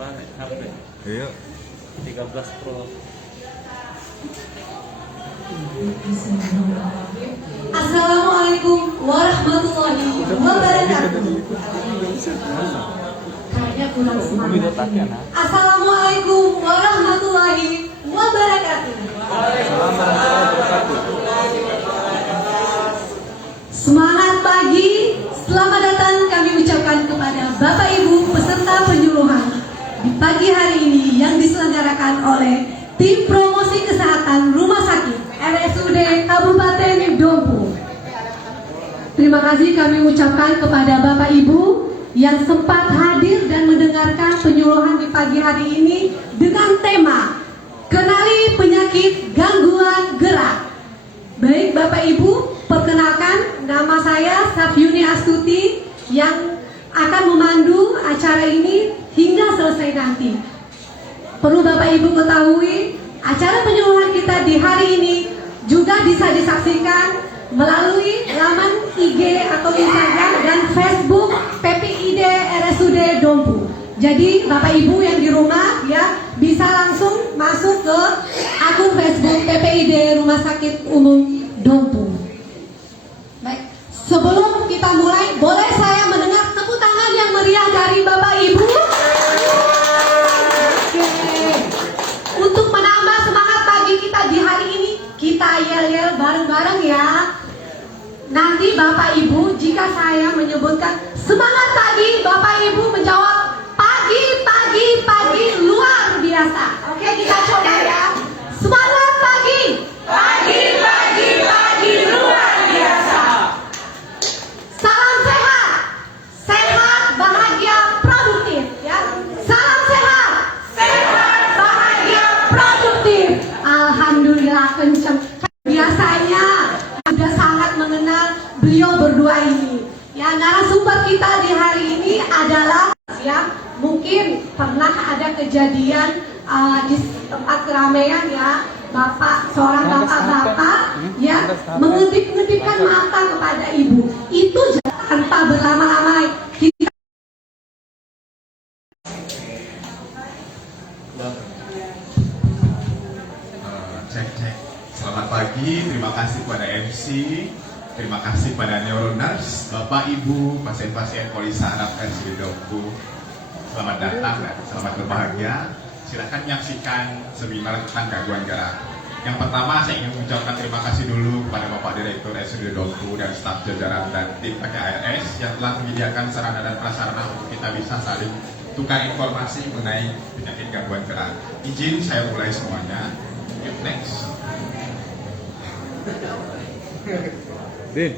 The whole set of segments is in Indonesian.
apa HP? Iya. 13 Pro. Assalamualaikum warahmatullahi wabarakatuh. Kayaknya kurang semangat. Assalamualaikum warahmatullahi wabarakatuh. Semangat pagi, selamat datang kami ucapkan kepada Bapak Ibu peserta penyuluhan di pagi hari ini yang diselenggarakan oleh Tim Promosi Kesehatan Rumah Sakit RSUD Kabupaten Dompu. Terima kasih kami ucapkan kepada Bapak Ibu yang sempat hadir dan mendengarkan penyuluhan di pagi hari ini dengan tema Kenali Penyakit Gangguan Gerak. Baik Bapak Ibu, perkenalkan nama saya Safyuni Astuti yang akan memandu acara ini hingga selesai nanti. Perlu Bapak Ibu ketahui, acara penyuluhan kita di hari ini juga bisa disaksikan melalui laman IG atau Instagram dan Facebook PPID RSUD Dompu. Jadi Bapak Ibu yang di rumah ya bisa langsung masuk ke akun Facebook PPID Rumah Sakit Umum Dompu. Baik, sebelum kita mulai, boleh saya mendengar tepuk tangan yang meriah dari Bapak Ibu? Untuk menambah semangat pagi kita di hari ini, kita yel-yel bareng-bareng ya. Nanti Bapak Ibu, jika saya menyebutkan semangat pagi, Bapak Ibu menjawab pagi, pagi, pagi luar biasa. Oke, kita coba ya. Semangat pagi. Pagi, pagi, pagi luar biasa. Salam sehat. Sehat, bahagia, produktif ya. Salam sehat. Sehat, bahagia, produktif. Alhamdulillah kenceng. Biasanya sudah sangat mengenal beliau berdua ini. Ya, narasumber kita di hari ini adalah ya mungkin pernah ada kejadian di tempat keramaian ya, seorang bapak-bapak ya mengedip-ngedipkan mata kepada ibu. Itu tanpa berlama-lama kita cek. Selamat pagi, terima kasih kepada MC, terima kasih pada Neuroners, Bapak Ibu, pasien-pasien polisaraf RSUD Dompu. Selamat datang dan selamat berbahagia. Silahkan menyaksikan seminar tentang gangguan gerak. Yang pertama saya ingin mengucapkan terima kasih dulu kepada Bapak Direktur RSUD Dompu dan staf jajaran dan tim PKRS yang telah menyediakan sarana dan prasarana untuk kita bisa saling tukar informasi mengenai penyakit gangguan gerak. Izin saya mulai semuanya. Yuk, next. Din.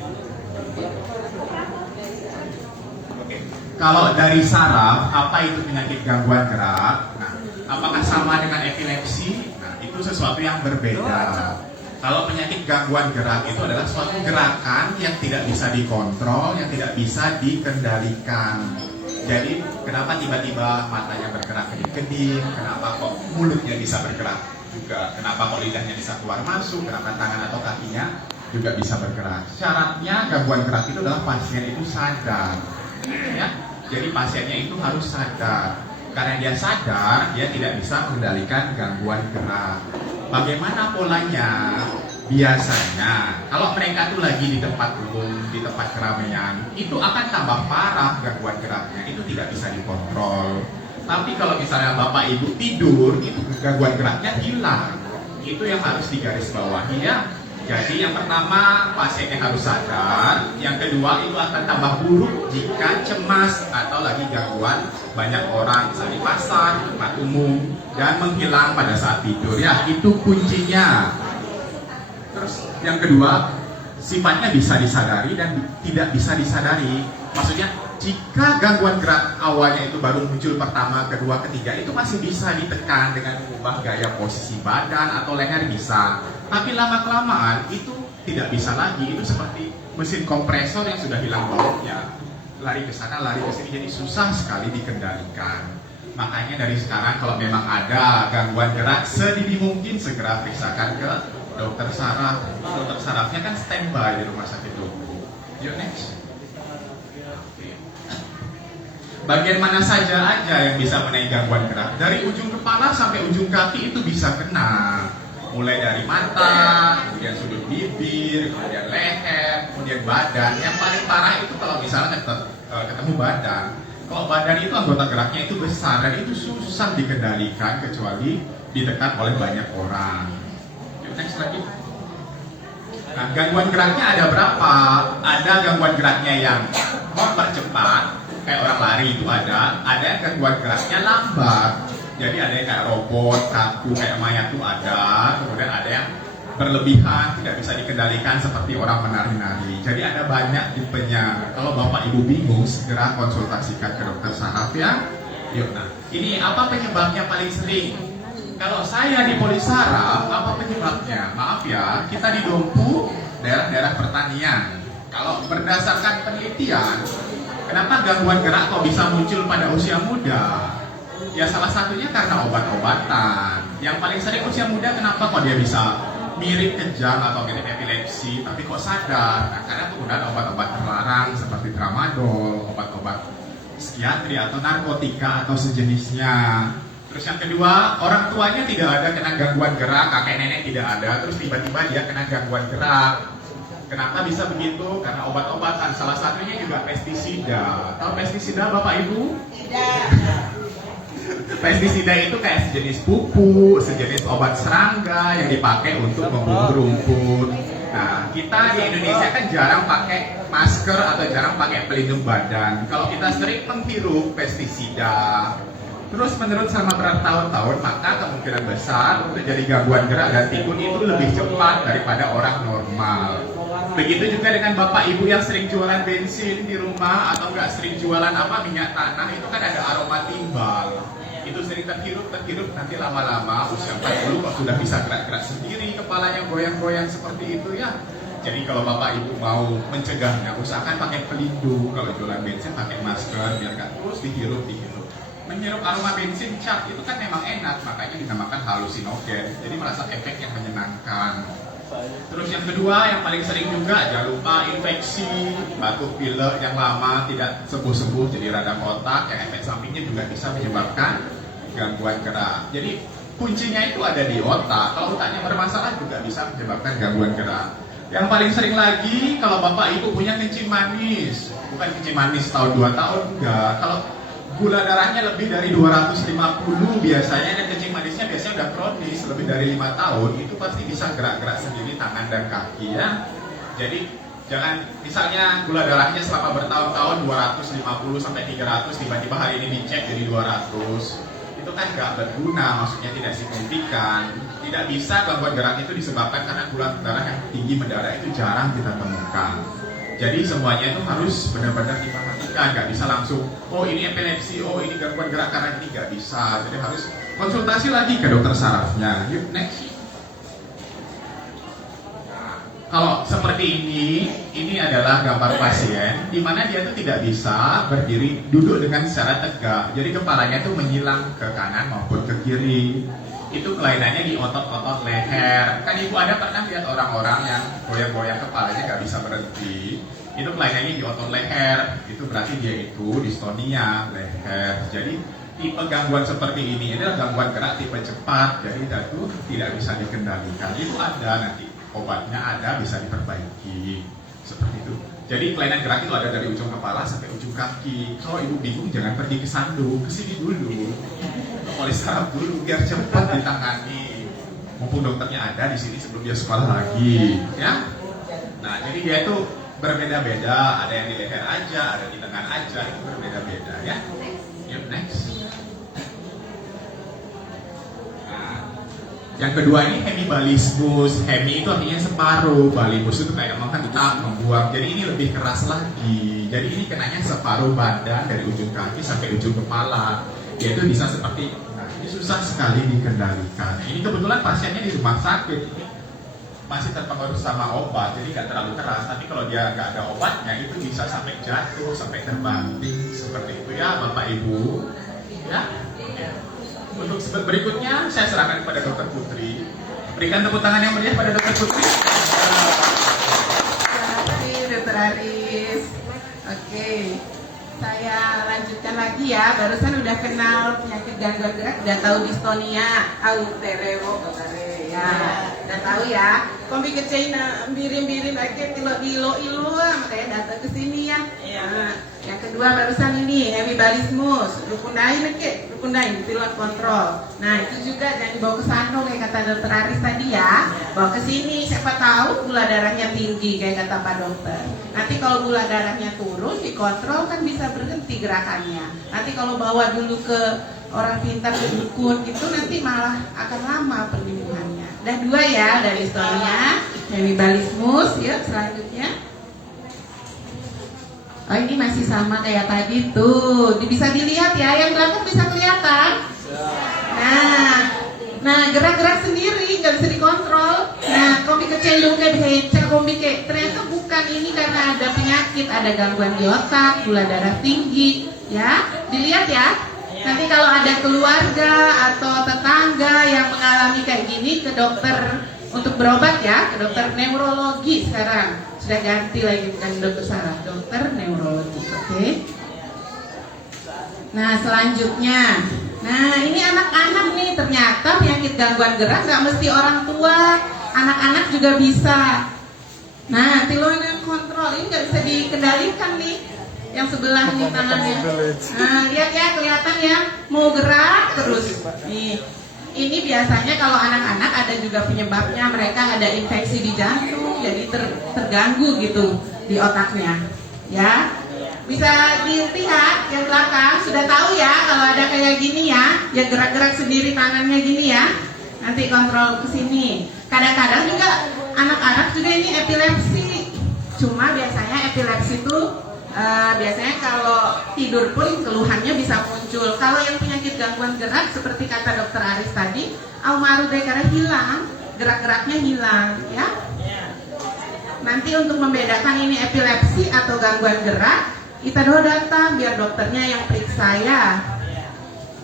Oke. Kalau dari saraf, apa itu penyakit gangguan gerak? Nah, apakah sama dengan epilepsi? Nah, itu sesuatu yang berbeda. Kalau penyakit gangguan gerak itu adalah suatu gerakan yang tidak bisa dikontrol, yang tidak bisa dikendalikan. Jadi, kenapa tiba-tiba matanya bergerak kedip-kedip? Kenapa kok mulutnya bisa bergerak juga? Kenapa kok lidahnya bisa keluar masuk? Kenapa tangan atau kakinya juga bisa bergerak? Syaratnya gangguan gerak itu adalah pasien itu sadar, ya. Jadi pasiennya itu harus sadar. Karena dia sadar, dia tidak bisa mengendalikan gangguan gerak. Bagaimana polanya? Biasanya, kalau mereka tuh lagi di tempat umum, di tempat keramaian, itu akan tambah parah gangguan geraknya. Itu tidak bisa dikontrol. Tapi kalau misalnya Bapak Ibu tidur, itu gangguan geraknya hilang. Itu yang harus digarisbawahi ya. Jadi yang pertama pasiennya harus sadar, yang kedua itu akan tambah buruk jika cemas atau lagi gangguan banyak orang misalnya di pasar, tempat umum, dan menghilang pada saat tidur ya, itu kuncinya. Terus yang kedua, sifatnya bisa disadari dan tidak bisa disadari. Maksudnya jika gangguan gerak awalnya itu baru muncul pertama, kedua, ketiga, itu masih bisa ditekan dengan mengubah gaya posisi badan atau leher bisa. Tapi lama-kelamaan itu tidak bisa lagi. Itu seperti mesin kompresor yang sudah hilang bautnya. Lari ke sana, lari ke sini, jadi susah sekali dikendalikan. Makanya dari sekarang kalau memang ada gangguan gerak, sedini mungkin segera periksakan ke dokter saraf. Dokter sarafnya kan standby di rumah sakit Dompu. Yuk next. bagian mana saja aja yang bisa menaik gangguan gerak. Dari ujung kepala sampai ujung kaki itu bisa kena. Mulai dari mata, kemudian sudut bibir, kemudian leher, kemudian badan. Yang paling parah itu kalau misalnya ketemu badan. Kalau badan itu anggota geraknya itu besar dan itu susah dikendalikan kecuali ditekan oleh banyak orang. Next lagi. Nah, gangguan geraknya ada berapa? Ada gangguan geraknya yang mempercepat, kayak orang lari itu ada yang gangguan geraknya lambat. Jadi ada yang kayak robot, kaku, kayak mayat itu ada. Kemudian ada yang berlebihan, tidak bisa dikendalikan seperti orang menari-nari. Jadi ada banyak tipenya. Kalau Bapak Ibu bingung, segera konsultasikan ke dokter saraf ya. Yuk, nah, ini apa penyebabnya paling sering? Kalau saya di polis saraf, apa penyebabnya? Maaf ya, kita di Dompu, daerah-daerah pertanian. Kalau berdasarkan penelitian, kenapa gangguan gerak kok bisa muncul pada usia muda? Ya salah satunya karena obat-obatan. Yang paling sering usia muda kenapa kok dia bisa mirip kejang atau mirip epilepsi, tapi kok sadar? Nah, karena penggunaan obat-obat terlarang seperti tramadol, obat-obat psikiatri atau narkotika atau sejenisnya. Terus yang kedua, orang tuanya tidak ada kena gangguan gerak, kakek nenek tidak ada, terus tiba-tiba dia kena gangguan gerak. Kenapa bisa begitu? Karena obat-obatan, salah satunya juga pestisida. Tahu pestisida Bapak Ibu? Tidak. Pestisida itu kayak sejenis pupuk, sejenis obat serangga yang dipakai untuk membunuh rumput. Nah, kita di Indonesia kan jarang pakai masker atau jarang pakai pelindung badan. Kalau kita sering menghirup pestisida, terus menerus selama bertahun-tahun, maka kemungkinan besar untuk jadi gangguan gerak dan pikun itu lebih cepat daripada orang normal. Begitu juga dengan Bapak Ibu yang sering jualan bensin di rumah atau nggak sering jualan minyak tanah, itu kan ada aroma timbal. Itu sering terhirup, nanti lama-lama usia 40 kok sudah bisa gerak-gerak sendiri, kepalanya goyang-goyang seperti itu ya. Jadi kalau Bapak Ibu mau mencegahnya, usahakan pakai pelindung. Kalau jualan bensin pakai masker biar nggak terus dihirup. Menghirup aroma bensin cap itu kan memang enak, makanya dinamakan halusinogen. Jadi merasa efek yang menyenangkan. Terus yang kedua, yang paling sering juga, jangan lupa infeksi, batuk pilek yang lama tidak sembuh-sembuh jadi radang otak, yang efek sampingnya juga bisa menyebabkan gangguan gerak. Jadi kuncinya itu ada di otak. Kalau otaknya bermasalah juga bisa menyebabkan gangguan gerak. Yang paling sering lagi, kalau Bapak Ibu punya kencing manis, bukan kencing manis tahun 2 tahun, enggak. Kalau gula darahnya lebih dari 250 biasanya, dan kencing manisnya biasanya udah kronis lebih dari 5 tahun, itu pasti bisa gerak-gerak sendiri tangan dan kaki ya. Jadi jangan misalnya gula darahnya selama bertahun-tahun 250 sampai 300, tiba-tiba hari ini dicek jadi 200, itu kan nggak berguna, maksudnya tidak signifikan. Tidak bisa gangguan gerak itu disebabkan karena gula darah yang tinggi mendadak, itu jarang kita temukan. Jadi semuanya itu harus benar-benar diperhatikan, nggak bisa langsung, oh ini epilepsi, oh ini gangguan gerak karena ini, nggak bisa. Jadi harus konsultasi lagi ke dokter sarafnya. Yuk next. Kalau seperti ini adalah gambar pasien, di mana dia tuh tidak bisa berdiri, duduk dengan secara tegak. Jadi kepalanya tuh menyilang ke kanan maupun ke kiri. Itu kelainannya di otot-otot leher. Kan Ibu ada pernah lihat orang-orang yang goyang-goyang kepalanya nggak bisa berhenti. Itu kelainannya di otot leher. Itu berarti dia itu distonia leher. Jadi tipe gangguan seperti ini adalah gangguan gerak tipe cepat. Jadi itu tidak bisa dikendalikan. Itu ada nanti obatnya, ada, bisa diperbaiki seperti itu. Jadi kelainan gerak itu ada dari ujung kepala sampai ujung kaki. Kalau Ibu bingung jangan pergi ke Sandu, ke sini dulu. Polis saraf dulu biar cepat ditangani. Mumpung dokternya ada di sini sebelum dia sekolah lagi, ya. Nah, jadi dia itu berbeda-beda. Ada yang di leher aja, ada di tangan aja, itu berbeda-beda, ya. Yuk next. Nah, yang kedua ini hemibalismus. Hemi itu artinya separuh, balimus itu kayak menghentak, membuang. Jadi ini lebih keras lagi. Jadi ini kenanya separuh badan dari ujung kaki sampai ujung kepala. Yaitu bisa seperti, nah ini susah sekali dikendalikan. Ini kebetulan pasiennya di rumah sakit, ini masih terpengaruh sama obat, jadi nggak terlalu keras. Tapi kalau dia nggak ada obatnya, itu bisa sampai jatuh, sampai terbanting seperti itu ya Bapak Ibu. Ya. Untuk berikutnya saya serahkan kepada Dokter Putri. Berikan tepuk tangan yang meriah pada Dokter Putri. Terima kasih Dokter Aris. Oke, saya lanjutkan lanjutkan lagi ya. Barusan udah kenal penyakit gangguan gerak, udah tahu dystonia ya, udah tahu ya. Kombi kecil birin lagi tilo makanya datang ke sini ya. Nah, yang kedua barusan ini hemibalismus, rukundain pilot kontrol. Nah itu juga jangan dibawa ke sandung kayak kata dokter Aris tadi ya. Bawa ke sini, siapa tahu gula darahnya tinggi kayak kata Pak Dokter. Nanti kalau gula darahnya turun dikontrol kan bisa berhenti gerakannya. Nanti kalau bawa dulu ke orang pintar ke dukun itu nanti malah akan lama penyembuhannya. Udah 2 ya dari dystonia, hemibalismus. Yuk selanjutnya. Oh ini masih sama kayak tadi tuh, bisa dilihat ya, yang belakang bisa kelihatan. Nah gerak-gerak sendiri nggak bisa dikontrol. Nah kombi kecil kayak beca, kombi kayak ternyata bukan ini karena ada penyakit, ada gangguan di otak, gula darah tinggi, ya dilihat ya. Nanti kalau ada keluarga atau tetangga yang mengalami kayak gini ke dokter untuk berobat ya, ke dokter neurologi sekarang. Sudah ganti lagi bukan dokter saraf, dokter neurologi, oke? Nah selanjutnya, nah ini anak-anak nih ternyata penyakit gangguan gerak nggak mesti orang tua, anak-anak juga bisa. Nah tiloidal kontrol ini nggak bisa dikendalikan nih, yang sebelah nih tangannya. Nah lihat ya, kelihatan ya, mau gerak terus. Nih, ini biasanya kalau anak-anak ada juga penyebabnya, mereka ada infeksi di jantung, jadi terganggu gitu di otaknya, ya. Bisa dilihat yang belakang, sudah tahu ya kalau ada kayak gini ya, ya gerak-gerak sendiri tangannya gini ya. Nanti kontrol ke sini. Kadang-kadang juga anak-anak juga ini epilepsi. Cuma biasanya epilepsi itu biasanya kalau tidur pun keluhannya bisa muncul. Kalau yang penyakit gangguan gerak seperti kata dokter Aris tadi, almarhum karena hilang, gerak-geraknya hilang, ya. Nanti untuk membedakan ini epilepsi atau gangguan gerak, kita dulu datang biar dokternya yang periksa ya.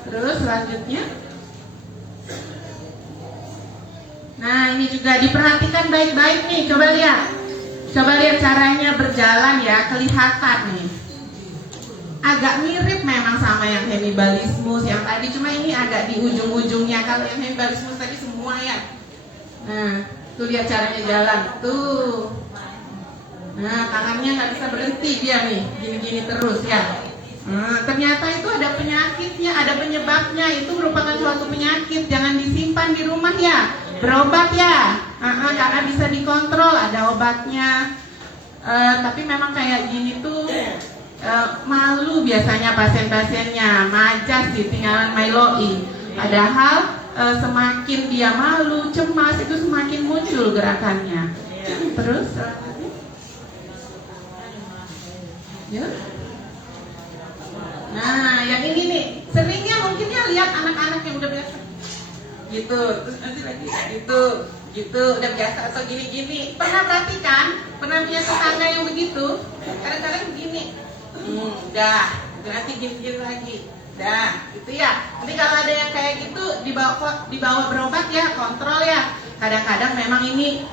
Terus selanjutnya, nah ini juga diperhatikan baik-baik nih, coba lihat caranya berjalan ya, kelihatan nih. Agak mirip memang sama yang hemibalismus yang tadi, cuma ini agak di ujung-ujungnya. Kalau yang hemibalismus tadi semua ya. Nah, tuh lihat caranya jalan tuh. Nah, tangannya nggak bisa berhenti dia nih, gini-gini terus ya. Nah, ternyata itu ada penyakitnya, ada penyebabnya. Itu merupakan suatu penyakit, jangan disimpan di rumah ya. Berobat ya, karena bisa dikontrol, ada obatnya. Tapi memang kayak gini tuh malu biasanya pasien-pasiennya, majas sih, tinggalan myeloi. Padahal semakin dia malu, cemas, itu semakin muncul gerakannya. Terus ya. Nah, yang ini nih, seringnya mungkinnya lihat anak-anak yang udah biasa gitu, terus nanti lagi gitu, udah biasa atau gini-gini. Pernah perhatikan? Pernah punya tetangga yang begitu? Kadang-kadang begini, udah, nanti gini-gini lagi, dah, gitu ya. Nanti kalau ada yang kayak gitu dibawa berobat ya, kontrol ya. Kadang-kadang memang ini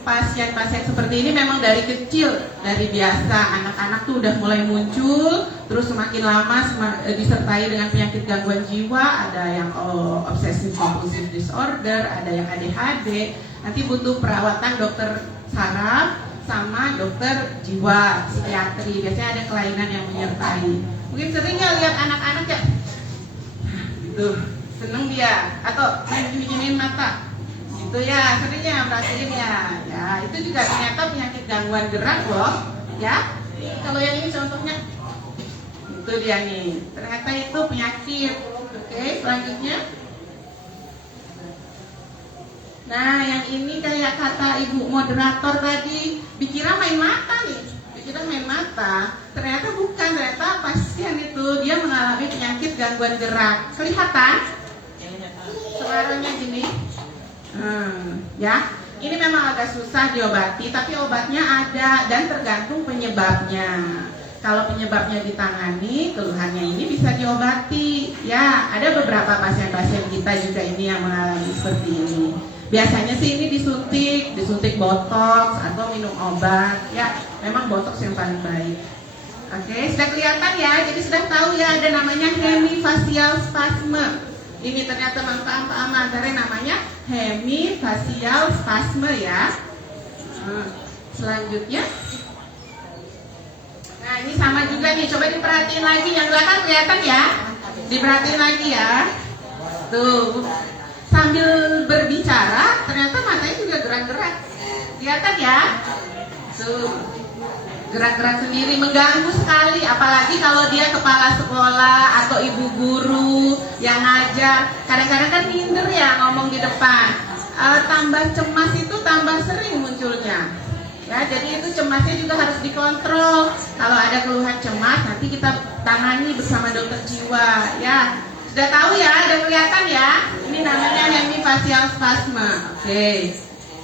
pasien-pasien seperti ini memang dari kecil, dari biasa anak-anak tuh udah mulai muncul, terus semakin lama disertai dengan penyakit gangguan jiwa, ada yang obsessive compulsive disorder, ada yang ADHD. Nanti butuh perawatan dokter saraf sama dokter jiwa, psikiatri. Biasanya ada kelainan yang menyertai. Mungkin seringnya lihat anak-anak ya, gitu, seneng dia, atau main mata. Itu ya, seringnya perhatiin ya. Ya, itu juga ternyata penyakit gangguan gerak loh, ya. Kalau yang ini contohnya, itu dia nih. Ternyata itu penyakit. Oke, selanjutnya. Nah, yang ini kayak kata ibu moderator tadi, dikira main mata nih. Dikira main mata. Ternyata bukan, ternyata pasien itu dia mengalami penyakit gangguan gerak. Kelihatan? Suaranya gini. Ya, ini memang agak susah diobati, tapi obatnya ada dan tergantung penyebabnya. Kalau penyebabnya ditangani, keluhannya ini bisa diobati. Ya, ada beberapa pasien-pasien kita juga ini yang mengalami seperti ini. Biasanya sih ini disuntik botox atau minum obat. Ya, memang botox yang paling baik. Oke, sudah kelihatan ya. Jadi sudah tahu ya ada namanya hemifacial spasme. Ini ternyata Pak Amantare namanya hemifacial spasme ya. Selanjutnya, nah ini sama juga nih. Coba diperhatiin lagi yang belakang kelihatan ya. Diperhatiin lagi ya. Tuh, sambil berbicara ternyata matanya juga gerak-gerak. Kelihatan ya. Tuh, gerak-gerak sendiri, mengganggu sekali. Apalagi kalau dia kepala sekolah atau ibu guru yang ngajar. Kadang-kadang kan minder ya ngomong di depan. Tambah cemas itu tambah sering munculnya. Ya, jadi itu cemasnya juga harus dikontrol. Kalau ada keluhan cemas, nanti kita tangani bersama dokter jiwa. Ya, sudah tahu ya, ada kelihatan ya. Ini namanya hemifacial spasme. Oke,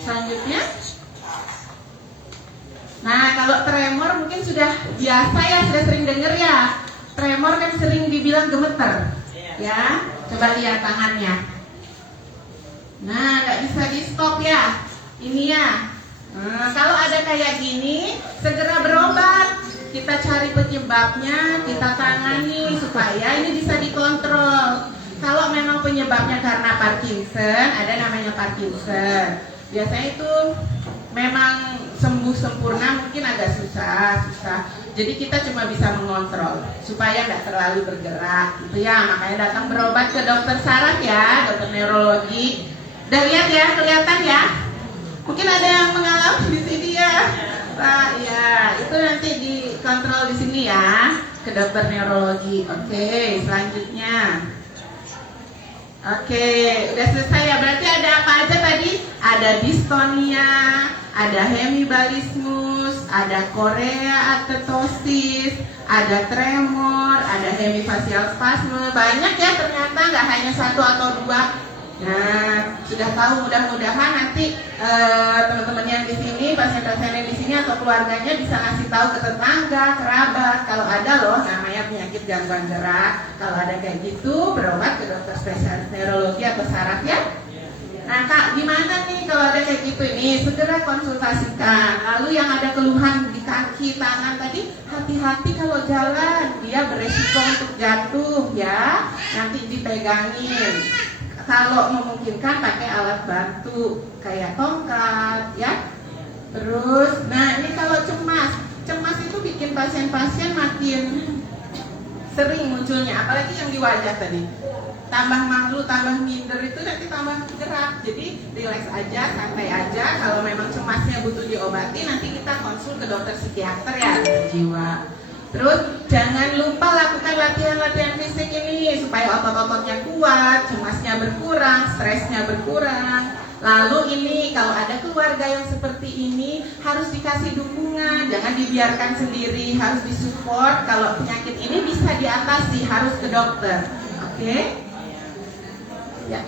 selanjutnya. Nah, kalau tremor mungkin sudah biasa ya, sudah sering dengar ya. Tremor kan sering dibilang gemeter. Ya, coba lihat tangannya. Nah, nggak bisa di stop ya. Ini ya. Nah, kalau ada kayak gini, segera berobat. Kita cari penyebabnya, kita tangani supaya ini bisa dikontrol. Kalau memang penyebabnya karena Parkinson, ada namanya Parkinson. Biasanya itu memang sembuh sempurna mungkin agak susah. Jadi kita cuma bisa mengontrol supaya nggak terlalu bergerak, gitu ya. Makanya datang berobat ke dokter saraf ya, dokter neurologi. Udah lihat ya, kelihatan ya. Mungkin ada yang mengalami di sini ya. Nah, ya, itu nanti dikontrol di sini ya, ke dokter neurologi. Oke, selanjutnya. Oke, udah selesai ya. Berarti ada apa aja tadi? Ada dystonia, ada hemibalismus, ada chorea athetosis, ada tremor, ada hemifacial spasme. Banyak ya ternyata, nggak hanya satu atau dua. Nah, sudah tahu, mudah-mudahan nanti teman-teman yang di sini, pasien-pasien yang di sini atau keluarganya bisa ngasih tahu ke tetangga, kerabat kalau ada loh namanya penyakit gangguan gerak. Kalau ada kayak gitu, berobat ke dokter spesialis neurologi atau saraf ya. Nah Kak, gimana nih kalau ada kayak gitu ini? Segera konsultasikan. Lalu yang ada keluhan di kaki, tangan tadi, hati-hati kalau jalan, dia beresiko untuk jatuh ya. Nanti dipegangin. Kalau memungkinkan pakai alat bantu kayak tongkat ya. Terus, nah ini kalau cemas itu bikin pasien-pasien makin sering munculnya, apalagi yang di wajah tadi. Tambah malu, tambah minder itu nanti tambah gerak. Jadi relax aja, santai aja. Kalau memang cemasnya butuh diobati, nanti kita konsul ke dokter psikiater ya, dokter jiwa. Terus jangan lupa lakukan latihan-latihan fisik ini supaya otot-ototnya kuat, cemasnya berkurang, stresnya berkurang. Lalu ini kalau ada keluarga yang seperti ini harus dikasih dukungan, jangan dibiarkan sendiri, harus disupport. Kalau penyakit ini bisa diatasi, harus ke dokter. Oke? Ya.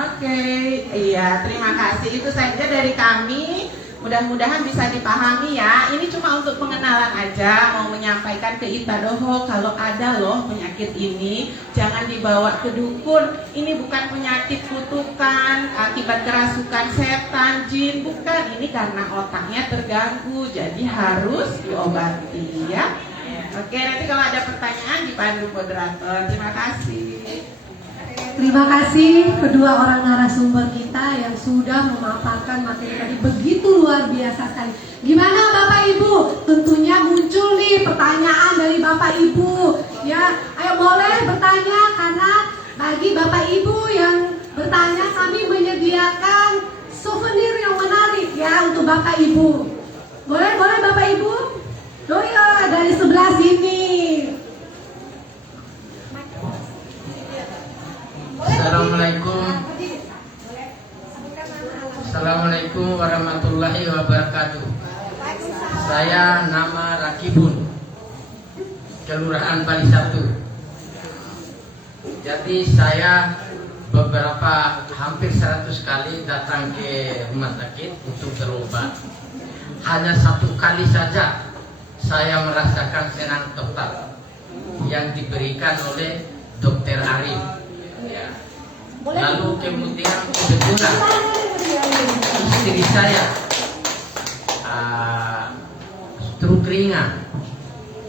Oke. Iya, terima kasih. Itu saja dari kami. Mudah-mudahan bisa dipahami ya. Ini cuma untuk pengenalan aja. Mau menyampaikan ke Itadoho kalau ada loh penyakit ini, jangan dibawa ke dukun. Ini bukan penyakit kutukan akibat kerasukan setan, jin, bukan. Ini karena otaknya terganggu, jadi harus diobati ya. Oke, nanti kalau ada pertanyaan dipandu moderator. Terima kasih. Terima kasih kedua orang narasumber kita yang sudah memaparkan materi tadi begitu luar biasa sekali. Gimana Bapak Ibu? Tentunya muncul nih pertanyaan dari Bapak Ibu. Ya, ayo boleh bertanya karena bagi Bapak Ibu yang bertanya kami menyediakan souvenir yang menarik ya untuk Bapak Ibu. Boleh Bapak Ibu? Oh ya, dari sebelah sini. Assalamualaikum warahmatullahi wabarakatuh. Saya nama Rakibun, Kelurahan Bali 1. Jadi saya hampir 100 kali datang ke rumah sakit untuk berobat. Hanya 1 kali saja saya merasakan senang total yang diberikan oleh Dokter Arif. Ya. Lalu kemudian kebetulan istri saya stroke ringan.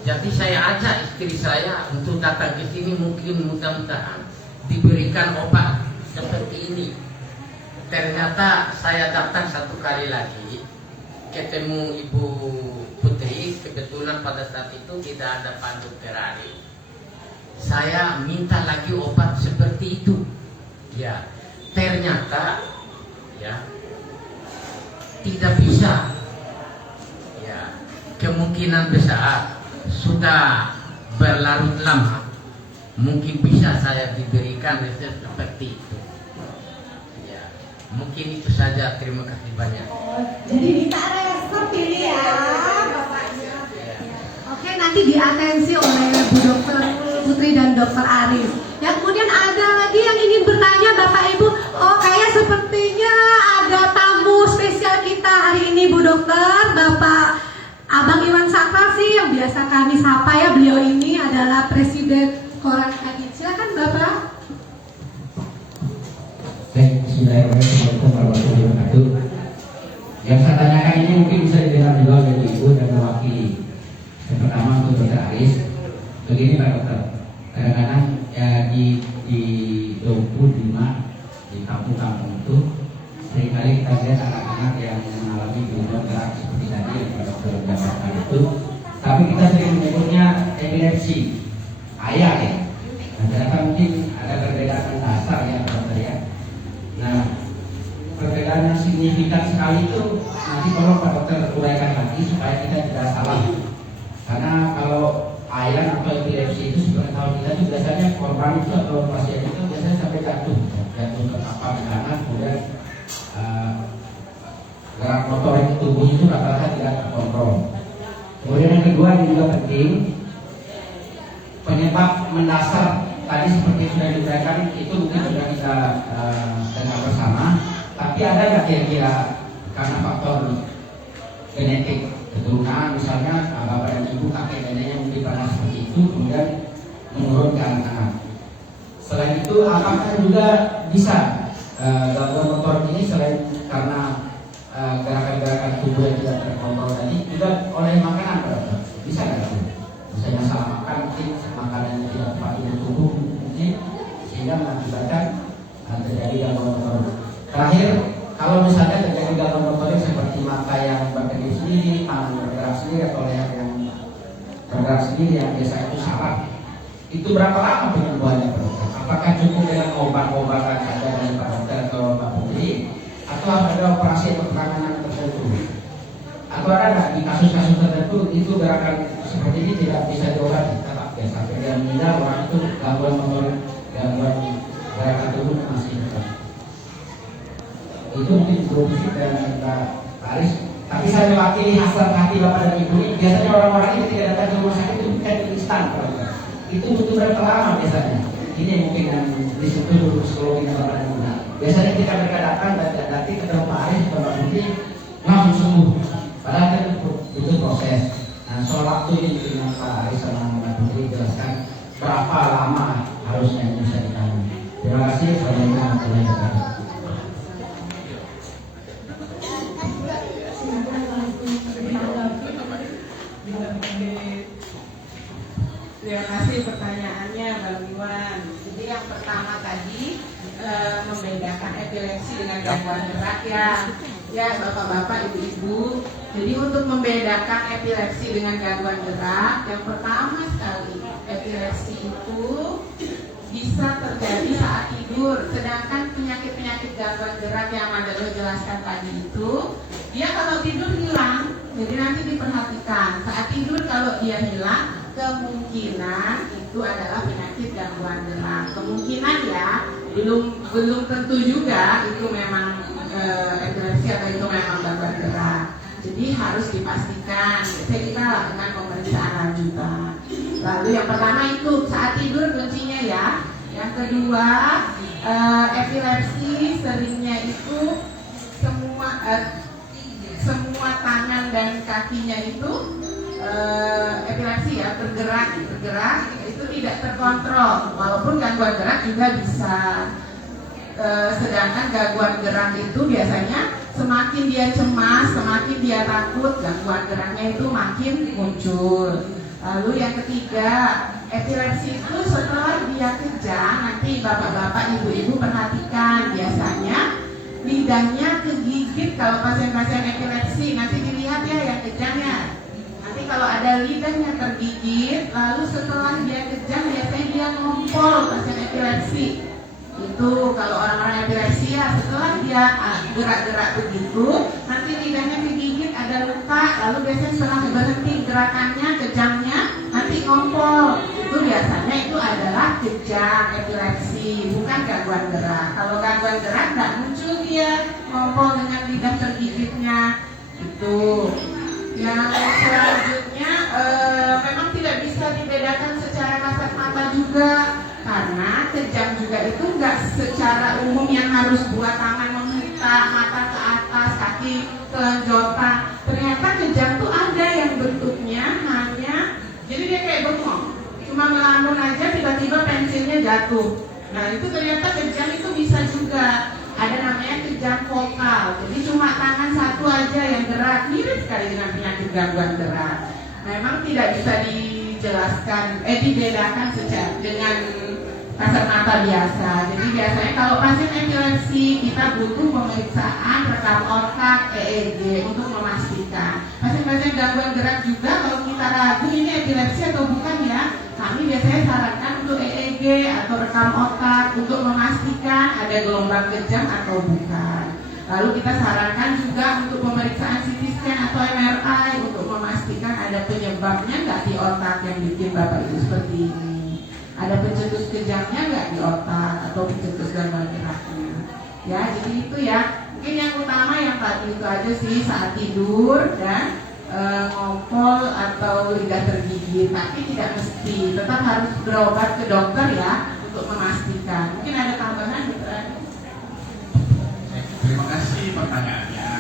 Jadi saya ajak istri saya untuk datang ke sini, mungkin mudah-mudahan diberikan obat seperti ini. Ternyata saya datang satu kali lagi, ketemu Ibu Putri, kebetulan pada saat itu tidak ada Pak Dokter Ari. Saya minta lagi obat seperti itu. Ya, ternyata ya tidak bisa. Ya, kemungkinan besar sudah berlarut lama. Mungkin bisa saya diberikan resep seperti itu. Ya, mungkin itu saja. Terima kasih banyak. Jadi minta resep ini ya, Bapaknya. Oke, nanti diatensi oleh Bu Dokter Putri dan Dokter Aris. Ya, kemudian ada lagi yang ingin bertanya Bapak Ibu. Oh, kayak sepertinya ada tamu spesial kita hari ini, Bu Dokter, Bapak Abang Iwan Sakrasi yang biasa kami sapa ya. Beliau ini adalah Presiden Koran Kadin. Silakan Bapak. Baik, Bismillahirrahmanirrahim warahmatullahi wabarakatuh. Yang saya tanyakan ini mungkin bisa didengar juga oleh Ibu dan mewakili. Yang pertama untuk Dokter Aris. Begini Pak Dokter, kadang-kadang ya, di Dompu di kampung-kampung itu seringkali kita lihat anak-anak yang mengalami gangguan gerak seperti tadi yang Pak Dokter gambarkan itu, tapi kita sering menyebutnya epilepsi ayah ya. Nah, ternyata mungkin ada perbedaan dasar ya Pak Dokter ya. Nah, perbedaan yang signifikan sekali itu nanti tolong Pak Dokter uraikan lagi supaya kita tidak salah. Karena kalau ayam atau epilepsi itu sebenarnya tahu kita itu biasanya korban itu atau pasien itu biasanya sampai jatuh ke papan kanan, kemudian gerak motorik tubuh itu rata-rata tidak terkontrol. Kemudian yang kedua yang juga penting, penyebab mendasar tadi seperti sudah diuraikan itu mungkin sudah kita dengar bersama. Tapi ada nggak kira-kira karena faktor genetik keturunan, misalnya bapak dan ibu, kakek neneknya mungkin pernah seperti itu, kemudian menurun ke anak-anak. Selain itu, apakah juga bisa gangguan motor ini selain karena gerakan-gerakan tubuh yang tidak terkontrol tadi juga oleh makanan, Pak? Bisa nggak itu? Misalnya salah makan, mungkin makanan yang tidak tepat untuk tubuh mungkin sehingga mengakibatkan terjadi gangguan motor. Terakhir, kalau misalnya terjadi gangguan motorik seperti mata yang berkedip sendiri, tangan bergerak sendiri, atau leher yang bergerak sendiri yang biasa itu salah, itu berapa lama penyembuhannya Pak Dokter? Apakah cukup dengan obat-obatan saja dari Pak Dokter atau Pak Putri, atau ada operasi atau penanganan tertentu? Atau ada nggak di kasus-kasus tertentu itu gerakan seperti ini tidak bisa diobati, tetap ya sampai dia meninggal orang itu gangguan motorik, gangguan gerakan tubuh masih tetap. Itu mungkin belum fisik dan Aris. Tapi saya mewakili hasrat hati bapak dan ibu ini. Biasanya orang-orang ini ketika datang ke rumah sakit itu bukan instan, itu butuh berapa lama biasanya. Ini mungkin yang disebut dulu psikologinya bapak dan ibu. Biasanya ketika mereka datang dan nanti ketemu Pak Aris atau Pak Putri langsung sembuh. Padahal kan butuh proses. Nah, soal waktu ini dengan Pak Aris sama Pak Putri jelaskan berapa lama harusnya ini bisa ditangani. Terima kasih. Assalamualaikum warahmatullahi wabarakatuh. Terima kasih pertanyaannya Bang Iwan. Jadi yang pertama tadi membedakan epilepsi dengan gangguan gerak ya bapak-bapak, ibu-ibu. Jadi untuk membedakan epilepsi dengan gangguan gerak, yang pertama sekali epilepsi itu bisa terjadi saat tidur. Sedangkan penyakit-penyakit gangguan gerak yang Anda jelaskan tadi itu, dia kalau tidur hilang. Jadi nanti diperhatikan saat tidur kalau dia hilang, kemungkinan itu adalah penyakit gangguan gerak. Kemungkinan ya, belum tentu juga itu memang epilepsi atau itu memang gangguan gerak. Jadi harus dipastikan. Saya kita lakukan pemeriksaan lanjutan. Lalu yang pertama itu saat tidur kuncinya ya. Yang kedua, epilepsi seringnya itu semua tangan dan kakinya itu epilepsi ya bergerak itu tidak terkontrol. Walaupun gangguan gerak juga bisa. Sedangkan gangguan gerak itu biasanya semakin dia cemas, semakin dia takut, gangguan geraknya itu makin muncul. Lalu yang ketiga, epilepsi itu setelah dia kejang, nanti bapak-bapak, ibu-ibu perhatikan, biasanya lidahnya kegigit kalau pasien-pasien epilepsi. Nanti dilihat ya yang kejangnya. Nanti kalau ada lidahnya tergigit, lalu setelah dia kejang biasanya dia ngompol pasien epilepsi. Itu kalau orang-orang epilepsi ya, setelah dia gerak-gerak begitu, nanti lidahnya digigit, ada luka, lalu biasanya setelah berhenti gerakannya, kejangnya, nanti ngompol. Itu biasanya itu adalah kejang epilepsi, bukan gangguan gerak. Kalau gangguan gerak nggak muncul dia ngompol dengan lidah tergigitnya. Itu. Yang selanjutnya memang tidak bisa dibedakan secara kasat mata juga. Karena kejang juga itu nggak secara umum yang harus buat tangan meminta, mata ke atas, kaki kelenjotan. Ternyata kejang tuh ada yang bentuknya hanya, jadi dia kayak bengong, cuma ngelamun aja tiba-tiba pensilnya jatuh. Nah itu ternyata kejang itu bisa juga. Ada namanya kejang vokal, jadi cuma tangan satu aja yang gerak, mirip sekali dengan penyakit gangguan gerak. Memang tidak bisa dibedakan secara dengan kasat mata biasa. Jadi biasanya kalau pasien epilepsi kita butuh pemeriksaan rekam otak EEG untuk memastikan. Pasien-pasien gangguan gerak juga kalau kita ragu ini epilepsi atau bukan ya, kami biasanya sarankan untuk EEG atau rekam otak untuk memastikan ada gelombang kejang atau bukan. Lalu kita sarankan juga untuk pemeriksaan CT scan atau MRI untuk memastikan ada penyebabnya nggak di otak yang bikin Bapak Ibu seperti ini. Ada pencetus kejangnya nggak di otak atau pencetus gangguan geraknya. Ya, jadi itu ya. Mungkin yang utama yang tadi itu aja sih, saat tidur dan ngompol atau lidah tergigit. Tapi tidak mesti, tetap harus berobat ke dokter ya untuk memastikan. Mungkin ada tambahan, Dokter? Terima kasih pertanyaannya.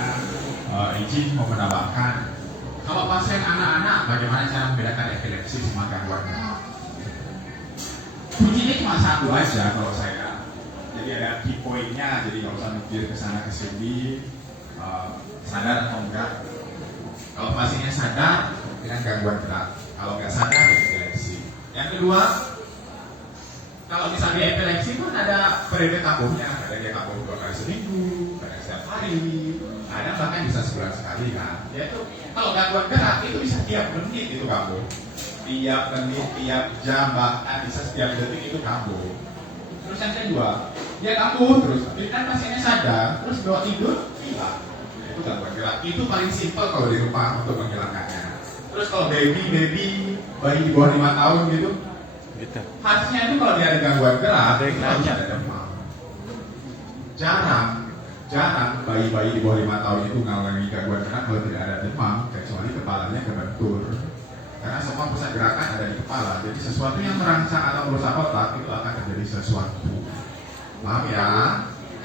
Izin mau menambahkan, kalau pasien anak-anak bagaimana cara membedakan epilepsi sama gangguan gerak? Kuncinya cuma satu aja kalau saya. Jadi ada key point-nya, jadi nggak usah mikir ke sana ke sini, sadar atau enggak. Kalau pasiennya sadar dengan gangguan gerak, kalau nggak sadar epilepsi. Yang kedua, kalau misalnya epilepsi kan ada periode kambuhnya, ada dia kambuh 2 kali seminggu, ada setiap hari, ada bahkan bisa sebulan sekali kan. Yaitu kalau gangguan gerak itu bisa tiap menit itu kambuh, tiap menit, tiap jam, bahkan bisa setiap detik itu kambuh. Terus yang kedua, dia kambuh terus, tapi kan pasiennya sadar, terus bawa tidur hilang. Itu gangguan gerak. Itu paling simpel kalau di rumah untuk menghilangkannya. Terus kalau bayi di bawah 5 tahun gitu, khasnya itu kalau dia ada gangguan gerak, itu harus ada demam. Jarang bayi-bayi di bawah 5 tahun itu mengalami gangguan gerak kalau tidak ada demam, kecuali kepalanya kebentur. Karena semua pusat gerakan ada di kepala, jadi sesuatu yang merangsang atau merusak otak itu akan terjadi sesuatu. Paham ya?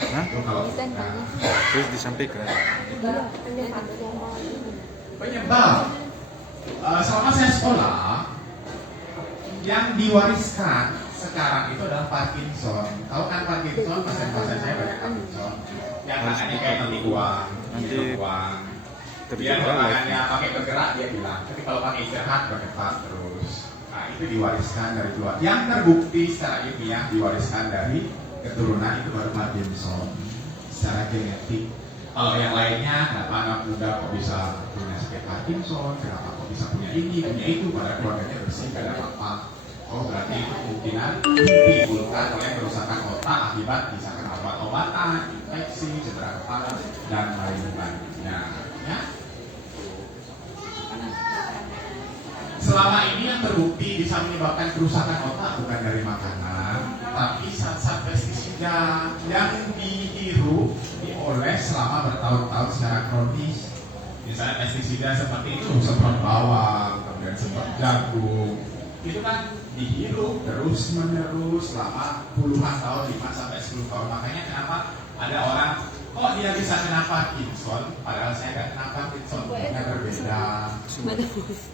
Itu kalau Terus disampaikan. penyebab selama saya sekolah yang diwariskan sekarang itu adalah Parkinson. Tahu kan Parkinson? Pasien-pasien saya banyak Parkinson. Yang tangannya kayak nanti uang. Dia kalau tangannya pakai bergerak dia bilang. Tapi kalau pakai istirahat bergerak terus. Nah itu diwariskan dari keluarga. Yang terbukti secara ilmiah diwariskan dari keturunan itu baru Parkinson secara genetik. Kalau yang lainnya, kenapa anak muda kok bisa punya sakit Parkinson, kenapa kok bisa punya ini, punya itu, pada keluarganya bersih, gak ada apa-apa. Oh berarti itu kemungkinan ditimbulkan oleh kerusakan otak akibat bisa kena obat-obatan, infeksi, cedera kepala, dan lain-lainnya. Ya. Selama ini yang terbukti bisa menyebabkan kerusakan otak bukan dari makanan, tapi zat-zat pestisida yang dihirup, dioles selama bertahun-tahun secara kronis. Misalnya pestisida seperti itu, semprot bawang, kemudian semprot jagung, itu kan dihirup terus-menerus selama puluhan tahun, 5-10 tahun. Makanya kenapa ada orang, kok dia bisa kena Parkinson, padahal saya nggak kena Parkinson, yang berbeda.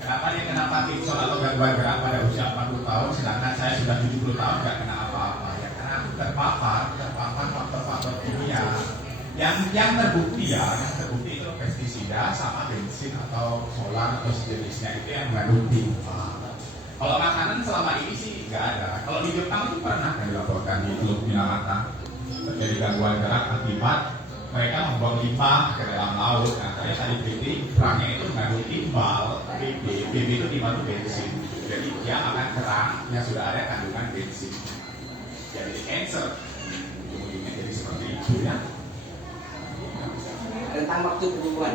Kenapa dia kena Parkinson atau gangguan gerak pada usia 40 tahun, sedangkan saya sudah 70 tahun nggak kena apa-apa? Ya karena terpapar faktor-faktor kimia yang terbukti ya, yang terbukti itu pestisida sama bensin atau solar atau sejenisnya itu yang mengandung timah. Kalau makanan selama ini sih nggak ada. Kalau di Jepang itu pernah dilaporkan di Teluk Minamata terjadi gangguan gerak akibat mereka membuang limbah ke dalam laut. Nah, kayak tadi BB, kerangnya itu mengandung timbal BB. BB itu timbal itu bensin. Jadi dia akan kerang yang sudah ada kandungan bensin. Jadi cancer. Ujung-ujungnya jadi seperti itu ya. Tentang waktu pembunuhan.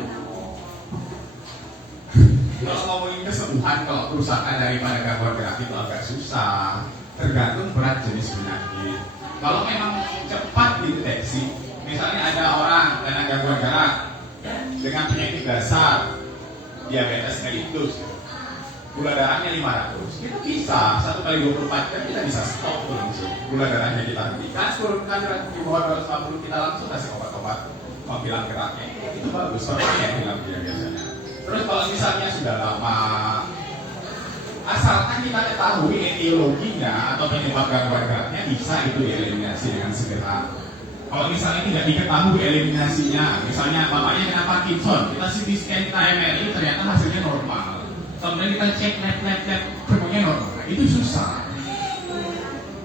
Kalau ngomongin kesembuhan, kalau kerusakan daripada gangguan gerak itu agak susah, tergantung berat jenis penyakit. Kalau memang cepat dideteksi, misalnya ada orang kena gangguan gerak dengan penyakit dasar, diabetes mellitus, gula darahnya 500, kita bisa 1 kali 24 jam kita bisa stop tuh langsung. Gula darahnya kita hentikan, turunkan di bawah 250, kita langsung kasih obat-obat penghilang geraknya. Itu bagus, soalnya yang hilang dia biasanya. Terus kalau misalnya sudah lama, asalkan kita ketahui etiologinya atau penyebab gangguan geraknya, bisa itu dieliminasi dengan segera. Kalau misalnya tidak diketahui eliminasinya, misalnya bapaknya kena Parkinson, kita CT scan, kita MRI, ternyata hasilnya normal. Kemudian kita cek lab, semuanya normal. Itu susah.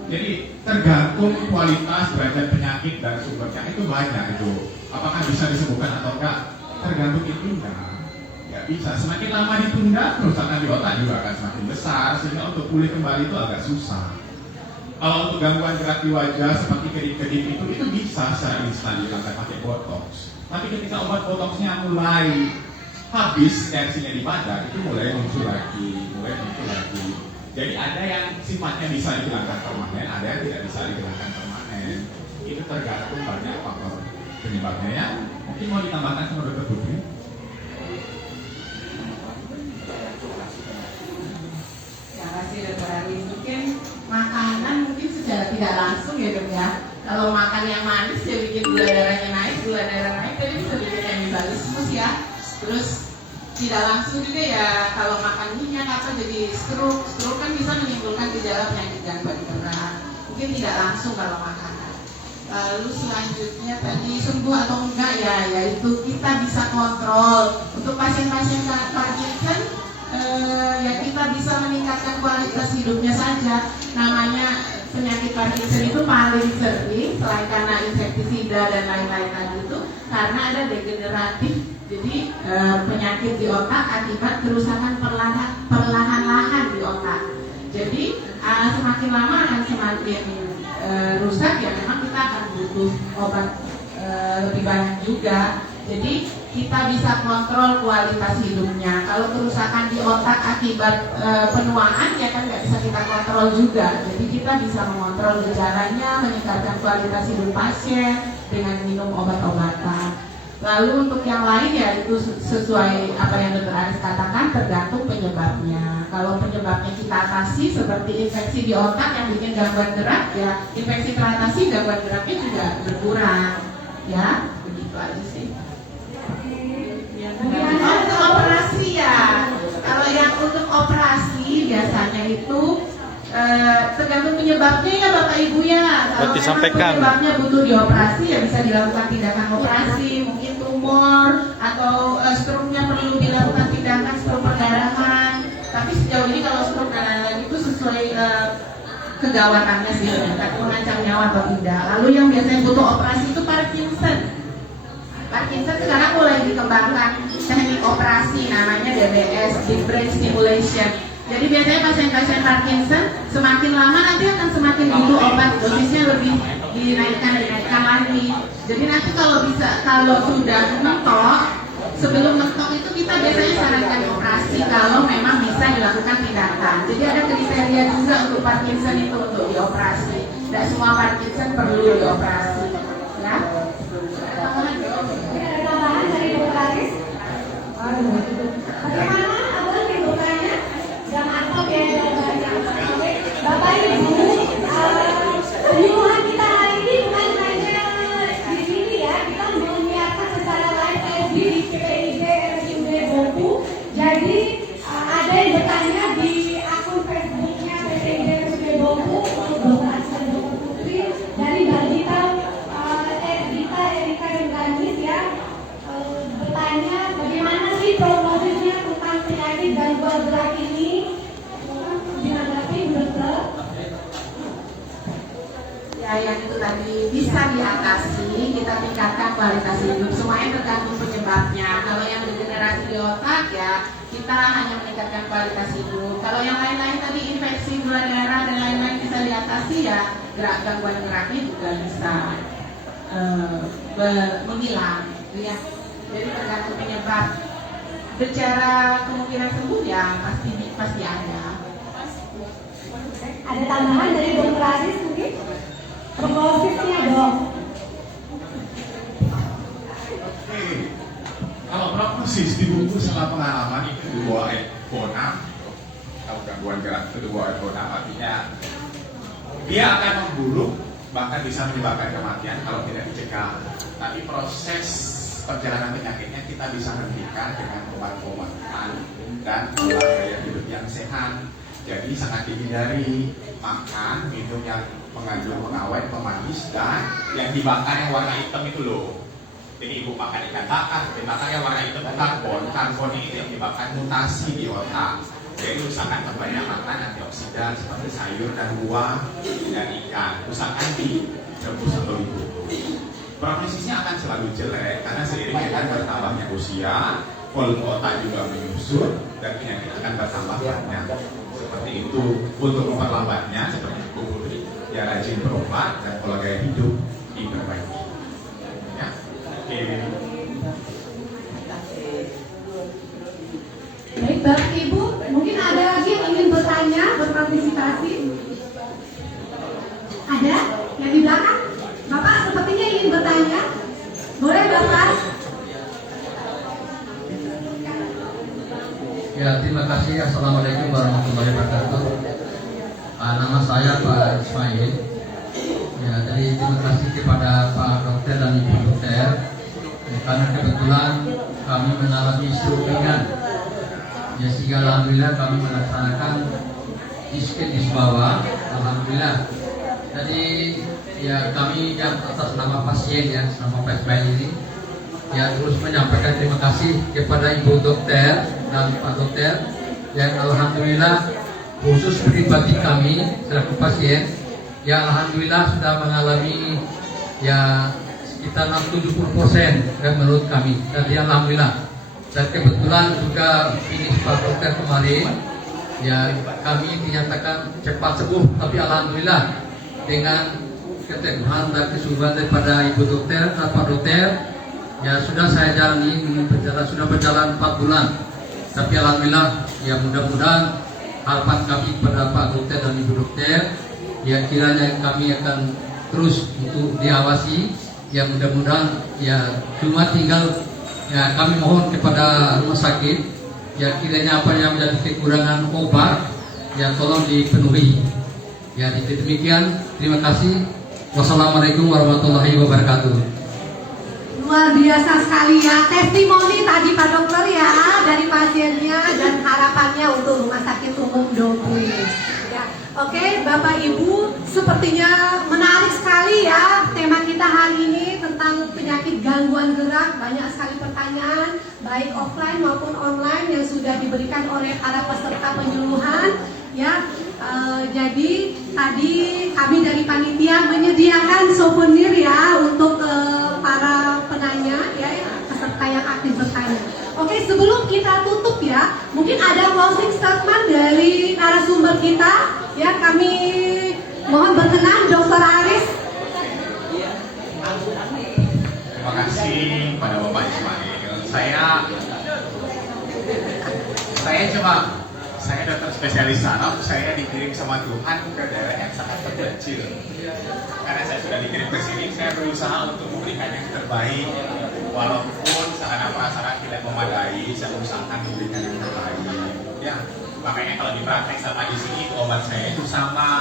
Jadi tergantung kualitas derajat penyakit dan sumbernya itu banyak itu. Apakah bisa disembuhkan atau enggak? Tergantung itunya. Bisa, semakin lama ditunda, kerusakan di otak juga akan semakin besar, sehingga untuk pulih kembali itu agak susah. Kalau untuk gangguan gerak di wajah seperti kedip-kedip itu bisa secara instan dilakukan pakai botox. Tapi ketika obat botoxnya mulai habis tensinya di badan, itu mulai muncul lagi. Jadi ada yang sifatnya bisa dihilangkan permanen, ada yang tidak bisa dihilangkan permanen. Itu tergantung banyak faktor penyebabnya ya. Mungkin mau ditambahkan sama Dr. Putri? Dokter Ari, mungkin makanan mungkin secara tidak langsung ya dok ya. Kalau makan yang manis ya bikin gula darahnya naik, jadi bisa bikin embalismus ya. Terus tidak langsung juga ya kalau makan minyak apa jadi stroke kan bisa menimbulkan gejala penyakit gangguan gerak. Mungkin tidak langsung kalau makanan. Lalu selanjutnya tadi sembuh atau enggak ya, yaitu kita bisa kontrol. Untuk pasien-pasien Parkinson ya kita bisa meningkatkan kualitas hidupnya saja. Namanya penyakit Parkinson itu paling sering selain karena insektisida dan lain-lain tadi itu karena ada degeneratif. Jadi penyakit di otak akibat kerusakan perlahan-lahan di otak. Jadi semakin lama akan semakin rusak ya, memang kita akan butuh obat lebih banyak juga. Jadi kita bisa kontrol kualitas hidupnya. Kalau kerusakan di otak akibat penuaan ya kan nggak bisa kita kontrol juga. Jadi kita bisa mengontrol gejalanya, meningkatkan kualitas hidup pasien dengan minum obat-obatan. Lalu untuk yang lain ya itu sesuai apa yang Dr. Aris katakan, tergantung penyebabnya. Kalau penyebabnya kita atasi seperti infeksi di otak yang bikin gangguan gerak ya infeksi teratasi, gangguan geraknya juga berkurang. Ya begitu aja sih. Untuk operasi ya, kalau yang untuk operasi biasanya itu tergantung penyebabnya ya Bapak Ibu ya. Kalau penyebabnya butuh dioperasi ya bisa dilakukan tindakan operasi, mungkin tumor atau stroke-nya perlu dilakukan tindakan stroke perdarahan. Tapi sejauh ini kalau stroke perdarahan itu sesuai kegawatannya sih, mengancam nyawa atau tidak. Lalu yang biasanya butuh operasi itu Parkinson sekarang mulai dikembangkan teknik operasi namanya DBS, Deep Brain Stimulation. Jadi biasanya pasien-pasien Parkinson semakin lama nanti akan semakin butuh obat, dosisnya lebih dinaikkan lagi. Jadi nanti kalau sudah mentok, sebelum mentok itu kita biasanya sarankan operasi kalau memang bisa dilakukan tindakan. Jadi ada kriteria juga untuk Parkinson itu untuk dioperasi. Tidak semua Parkinson perlu dioperasi. Ya. Tambahan dari Dr. Aris. Bagaimana abang nih dokternya? Jam atau ya Bapak Ibu, penyuluhan kita hari ini bukan hanya di sini ya, kita menyiapkan secara live di PPID RSUD Boku. Jadi ada yang bertanya di akun Facebooknya PPID RSUD Boku untuk Dr. Aris dan Dr. Putri dari Mbak Dita atasi, kita tingkatkan kualitas hidup. Semuanya tergantung penyebabnya. Kalau yang degenerasi di otak ya kita hanya meningkatkan kualitas hidup. Kalau yang lain-lain tadi infeksi gula darah dan lain-lain bisa diatasi ya gangguan geraknya juga bisa menghilang. Ya. Jadi tergantung penyebab. Secara kemungkinan sembuh ya pasti ada. Ada tambahan dari Dr. Aris mungkin? Prognosisnya dong. Oke. Kalau prognosis dibungkus sama pengalaman itu di bawah FO6, atau gangguan gerak itu di bawah FO6, artinya dia akan memburuk, bahkan bisa menyebabkan kematian kalau tidak dicegah. Tapi proses perjalanan penyakitnya kita bisa hentikan dengan obat-obatan dan pola gaya hidup yang sehat. Jadi sangat dihindari makan, minum yang mengandung pengawet, pemanis, dan yang dibakar yang warna hitam itu loh. Jadi ibu makan ikan bakar, dibakar yang warna hitam karbon. Karbon ini yang menyebabkan mutasi di otak. Jadi usahakan banyak makan antioksidan seperti sayur dan buah dan ikan. Usahakan direbus atau dikukus. Prognosisnya akan selalu jelek karena seiring dengan bertambahnya usia, volume otak juga menyusut dan penyakit akan bertambah banyak. Seperti itu. Untuk memperlambatnya, seperti Bu Putri, ya rajin berobat dan pola gaya hidup diperbaiki. Ya, oke. Baik, Bapak Ibu, mungkin ada lagi yang ingin bertanya, berpartisipasi? Ada? Yang di belakang? Bapak sepertinya ingin bertanya. Boleh Bapak? Ya, terima kasih. Assalamualaikum warahmatullahi wabarakatuh. Nama saya Pak Ismail. Ya, jadi terima kasih kepada Pak Dokter dan Ibu Dokter. Ya, karena kebetulan kami mengalami stroke ringan. Ya, sehingga alhamdulillah kami melaksanakan isket di bawah. Alhamdulillah. Jadi ya kami yang atas nama pasien ya, nama Pak Ismail ini ya terus menyampaikan terima kasih kepada Ibu Dokter dan Pak Dokter yang alhamdulillah khusus pribadi kami selaku pasien ya alhamdulillah sudah mengalami ya sekitar 60-70% ya, menurut kami. Jadi alhamdulillah. Dan kebetulan juga finish Pak Dokter kemarin ya kami dinyatakan cepat sembuh, tapi alhamdulillah dengan keteguhan dan kesungguhan daripada Ibu Dokter dan Pak Dokter ya sudah saya jalani sudah berjalan 4 bulan. Tapi alhamdulillah ya mudah-mudahan harapan kami kepada Pak Dokter dan Ibu Dokter ya kiranya kami akan terus untuk diawasi ya mudah-mudahan ya cuma tinggal ya kami mohon kepada rumah sakit ya kiranya apa yang menjadi kekurangan obat ya tolong dipenuhi. Ya demikian, terima kasih. Wassalamualaikum warahmatullahi wabarakatuh. Luar biasa sekali ya testimoni tadi Pak Dokter ya dari pasiennya dan harapannya untuk Rumah Sakit Umum Dopri. Ya, oke Bapak Ibu, sepertinya menarik sekali ya tema kita hari ini tentang penyakit gangguan gerak. Banyak sekali pertanyaan baik offline maupun online yang sudah diberikan oleh para peserta penyuluhan. Ya, jadi tadi kami dari panitia menyediakan souvenir ya untuk para penanya ya peserta yang aktif bertanya. Oke, sebelum kita tutup ya, mungkin ada closing statement dari narasumber kita ya. Kami mohon berkenan Dr. Aris. Terima kasih pada Bapak Ismail. Saya dokter spesialis saraf, saya dikirim sama Tuhan ke daerah yang sangat terpencil. Karena saya sudah dikirim ke sini, saya berusaha untuk memberikan yang terbaik. Walaupun sarana prasarana tidak memadai, saya usahakan memberikan yang terbaik. Ya, makanya kalau dipraktek sama di sini, obat saya itu sama.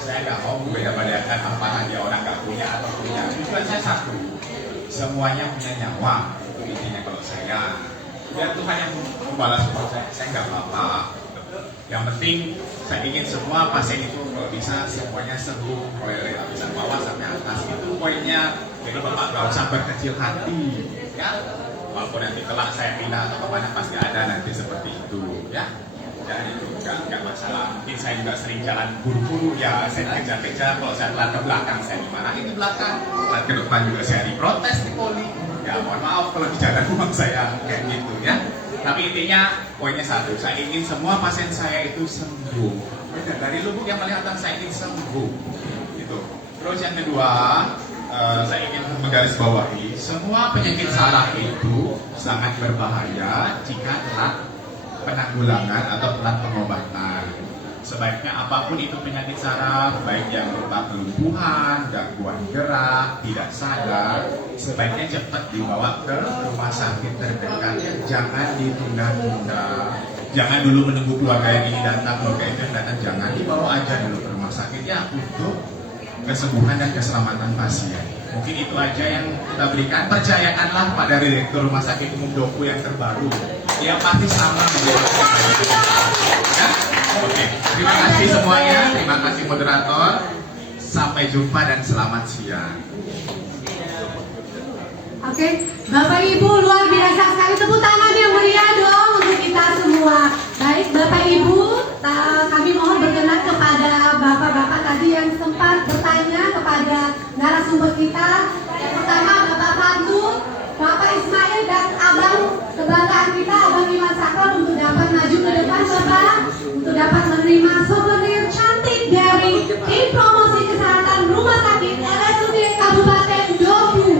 Saya nggak mau membeda-bedakan apa aja orang nggak punya atau punya. Tujuan saya satu, semuanya punya nyawa. Itu intinya kalau saya. Biar Tuhan yang membalas untuk saya nggak apa-apa. Yang penting saya ingin semua pasien itu kalau bisa semuanya sembuh mulai dari lapisan bawah sampai atas, itu poinnya. Jadi Bapak nggak usah berkecil hati ya, walaupun nanti kelak saya pindah atau kemana pasti ada nanti seperti itu ya. dan itu nggak masalah. Mungkin saya juga sering jalan buru-buru, ya saya kejar-kejar. Kalau saya telat ke belakang, saya dimarahin di belakang. Telat ke depan juga saya diprotes di poli. Ya mohon maaf kalau dijaga uang saya kayak gitu ya. Tapi intinya poinnya satu, saya ingin semua pasien saya itu sembuh. Benar, dari lubuk yang paling atas saya ingin sembuh. Gitu. Terus yang kedua, saya ingin menggarisbawahi semua penyakit saraf itu sangat berbahaya jika telat penanggulangan atau telat pengobatan. Sebaiknya apapun itu penyakit saraf, baik yang berupa kelumpuhan, gangguan gerak, tidak sadar, sebaiknya cepat dibawa ke rumah sakit terdekat. Jangan ditunda-tunda. Jangan dulu menunggu keluarga yang ini datang, keluarga itu yang datang. Jangan, dibawa aja dulu ke rumah sakit ya untuk kesembuhan dan keselamatan pasien. Mungkin itu aja yang kita berikan. Percayakanlah pada Direktur Rumah Sakit Umum Doku yang terbaru. Dia pasti sama menjadi ya? Oke, terima kasih semuanya. Terima kasih moderator. Sampai jumpa dan selamat siang. Oke, Bapak Ibu luar biasa sekali, tepuk tangan yang meriah dong untuk kita semua. Baik Bapak Ibu, kami mohon berkenan kepada Bapak-Bapak tadi yang sempat bertanya kepada narasumber kita. Yang pertama Bapak Fadlul, Bapak Ismail dan Abang kebanggaan kita, Abang Iwan Sakral untuk dapat maju ke depan Bapak, untuk dapat menerima souvenir cantik dari tim promosi kesehatan Rumah Sakit RSUD Kabupaten Doku.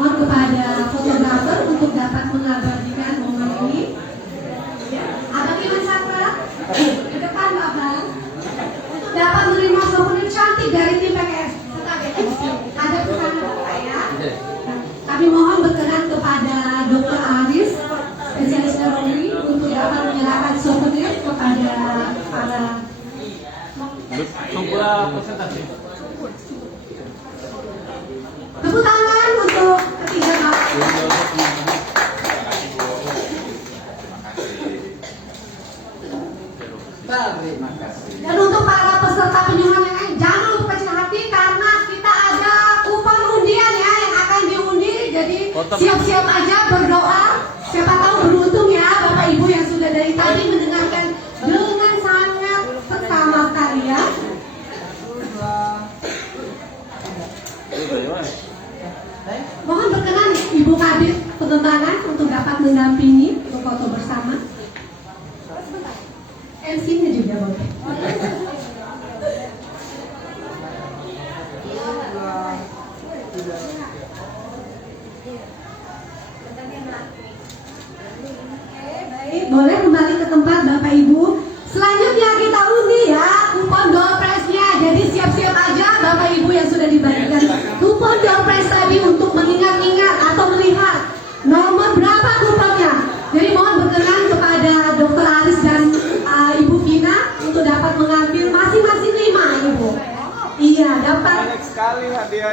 Mohon kepada fotografer untuk dapat mengabadikan momen ini. Abang Iwan Sakral, ke depan Abang, untuk dapat menerima souvenir cantik dari tim PKS. Ada pesan Bapak ya. Kami mohon berkenan kepada Dr. Aris, spesialis neurologi, untuk dapat menyerahkan souvenir kepada para. Tunggulah presentasi. Tepuk tangan untuk ketiga Bapak. Terima kasih. Dan untuk para peserta penyuluhan yang lain, jangan lupa kecil hati karena kita ada kupon undian ya yang akan diundi. Jadi siap-siap aja berdoa. Siapa tahu beruntung ya Bapak Ibu yang sudah dari tadi mendengarkan dengan sangat seksama sekali ya. Mohon berkenan Ibu Kadif Penerbangan untuk dapat mendampingi untuk foto bersama. MC-nya juga boleh. Baik, boleh kembali ke tempat Bapak Ibu. Selanjutnya kita undi ya kupon door prize-nya. Jadi siap-siap aja Bapak Ibu yang sudah dibagikan kupon door prize tadi untuk mengingat-ingat atau melihat nomor berapa kuponnya. Jadi mohon berkenan kepada Dr. Aris dan Ibu Vina untuk dapat mengambil masing-masing 5 Ibu. Iya, dapat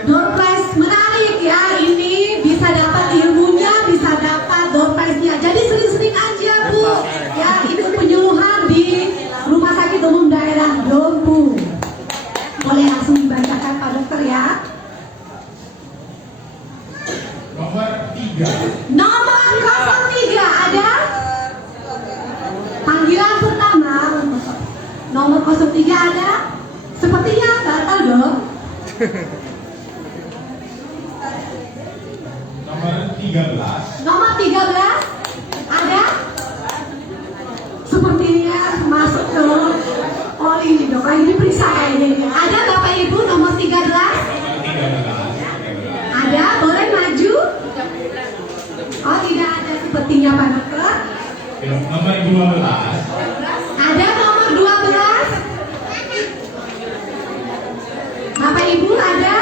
door prize menarik ya. Ini bisa dapat ilmunya, bisa dapat door prize-nya. Jadi sering-sering aja Bu ya ikut penyuluhan di Rumah Sakit Umum Daerah Doku. Boleh langsung dibacakan Pak Dokter ya. Nomor 3. Nomor 03 ada panggilan pertama. Nomor 03 ada. Sepertinya batal dong. Nomor 13. Nomor 13 ada. Sepertinya masuk ke ini dong. Ini periksa ini. Ada Bapak Ibu nomor 13? Ada, boleh maju? Oh tidak ada sepertinya Pak Dokter. Nomor 12. Ada nomor 12? Bapak Ibu ada?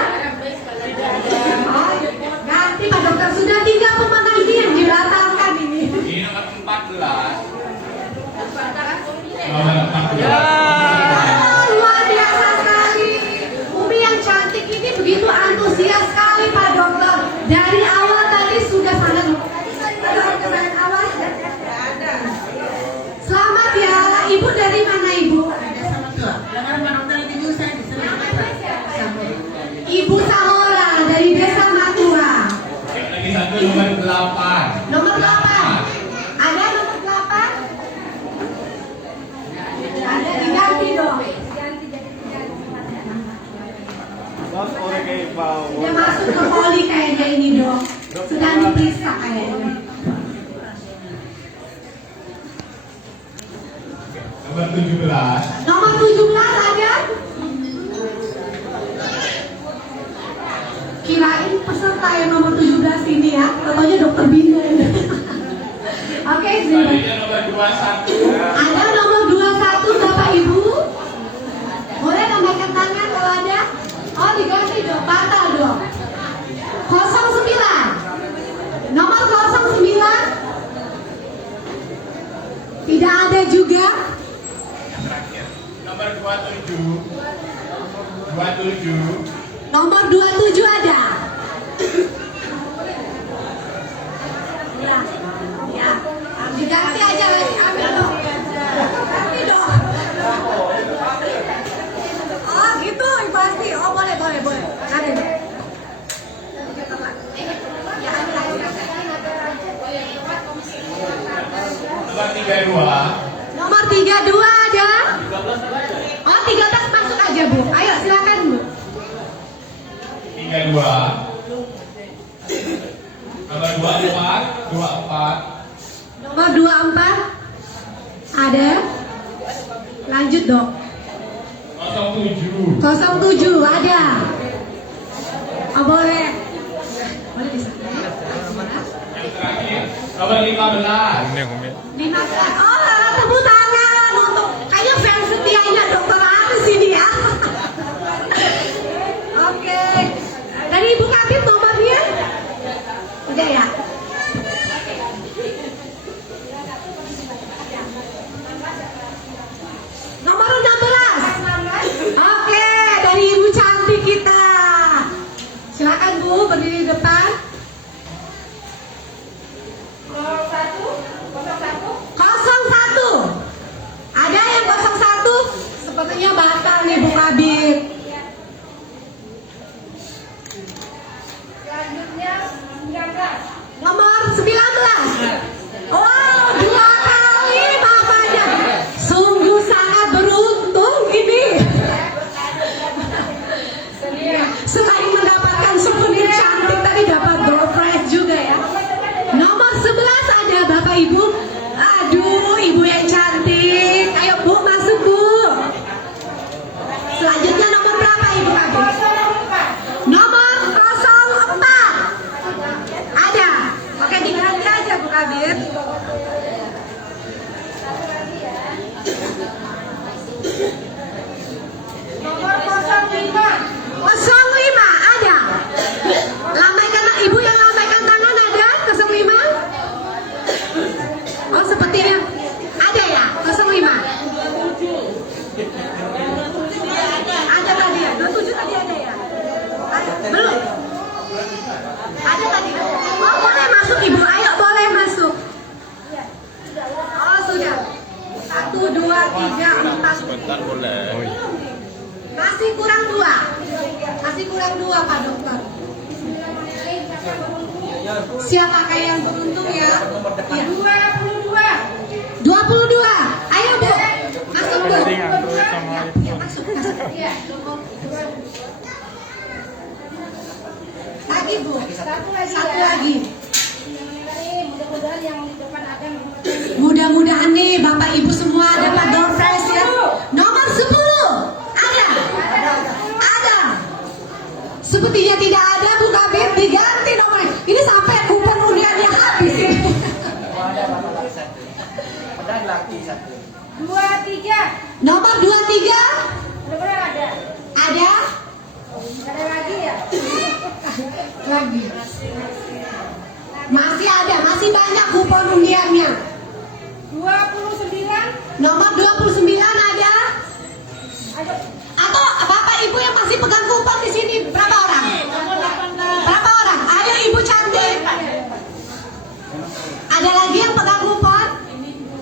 Oh, ganti Pak Dokter. Sudah 3 pemenang ini yang dibatalkan ini. Ini nomor 14. Luar biasa sekali. Umi yang cantik ini begitu antusias sekali Pak Dokter. Dari awal tadi sudah sangat. Selamat Itu nomor 8. Nomor 8. Ada nomor 8? Ada, diganti dong. Bos, oleh kayak bau. Udah masuk ke poli kayaknya ini dong. Sedang diperiksa kayaknya. Nomor 17. Nomor 17 ada? Kirain peserta yang nomor 17 ini ya. Katanya dokter Bina. Oke, Selanjutnya nomor 21. ada nomor 21 Bapak Ibu. Boleh tambahkan tangan kalau ada? Oh, diganti dong, batal dong. 09. Nomor 09. Tidak ada juga. Nomor 27. 27. Nomor 27 ada. Ya, ya. Diganti aja lagi, ambil dong. Ganti dong. Oh gitu, pasti. Oh boleh. Ada dong. Ya, ambil aja. Nomor 32. Nomor 32 ada. Oh 13 masuk aja Bu. Ayo silakan Bu. 32. Nomor 24. 24. Nomor 24 ada. Lanjut dong. 07. 07 ada. Oh boleh. Boleh bisa. Yang terakhir. Nomor 15. Ini aku ambil. 15. Oh, tepuk tangan untuk kayaknya fans setianya dokter Aris ini ya. Oke. Dari Ibu Kabit nomornya? Udah ya? Nomor 16. Oke, dari Ibu cantik kita. Silakan Bu, berdiri di depan. 01. Ada yang 01? Sepertinya batal nih Bu Kabit. Selanjutnya 19. Nomor 19. Wow, 2 kali mamanya. Sungguh sangat beruntung ini. Selain mendapatkan souvenir cantik tadi dapat door prize juga ya. Nomor 11 ada Bapak Ibu. Aduh, Ibu yang cantik. Ayo Bu, masuk Bu. Selanjutnya nomor berapa Ibu Kabit? Nomor 04. Ada. Oke, diganti aja Bu Kabit. Nomor 05. 05 ada. Lambaikan Ibu yang lambaikan tangan ada 05. Oh sepertinya ada ya 05. Ada tadi ya 27 tadi ada ya. Belum. Ada tadi. Oh boleh masuk Ibu. Ayo boleh masuk. Oh sudah. 1, 2, 3, 4. Sebentar boleh. Oh iya. Masih kurang 2. Masih kurang 2 Pak Dokter. Siapa kayak yang beruntung ya? Iya. 22. Ayo Bu. Masuk Bu. Ya, masuk. Lagi Bu. Satu lagi. Mudah-mudahan yang di depan ada. Mudah-mudahan nih Bapak Ibu semua dapat door prize ya. Nomor 10. Ada. Ada. Sepertinya tidak ada Bu Kabit, diganti nomornya. Ini sampai kupon undiannya habis ini. 23. Nomor 23 Benar ada. ada Ada lagi ya? lagi. Masih ada, masih banyak kupon undiannya. 29. Nomor 29 ada. Ada. Atau Bapak Ibu yang masih pegang kupon di sini berapa orang? Berapa orang? Ayo Ibu cantik. Ada lagi yang pegang kupon?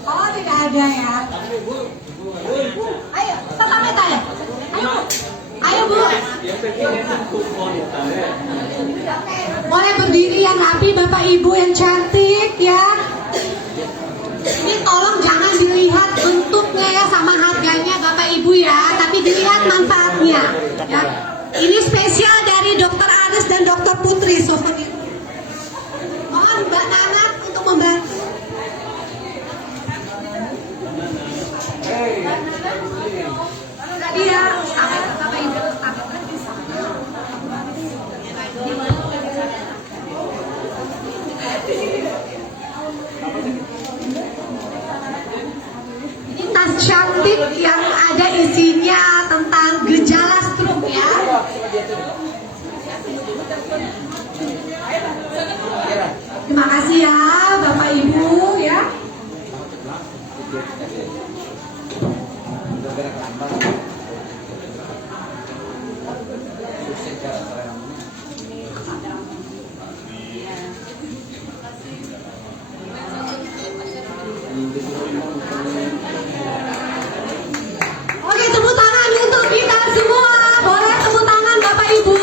Oh tidak ada ya. Ayo, tetap ya. Ayo. Ayo Bu. Boleh berdiri yang rapi Bapak Ibu yang cantik ya. Ini tolong jangan dilihat bentuknya ya sama harganya Bapak Ibu ya, tapi dilihat manfaatnya. Ya. Ini spesial dari Dokter Aris dan Dokter Putri Sobat Ibu. Mohon Mbak Nana untuk membantu. Tadi ya, sampai Bapak Ibu. Ini tas cantik yang ada isinya tentang gejala stroke ya. Terima kasih ya Bapak Ibu ya. Oke, tepuk tangan untuk kita semua. Boleh tepuk tangan Bapak Ibu.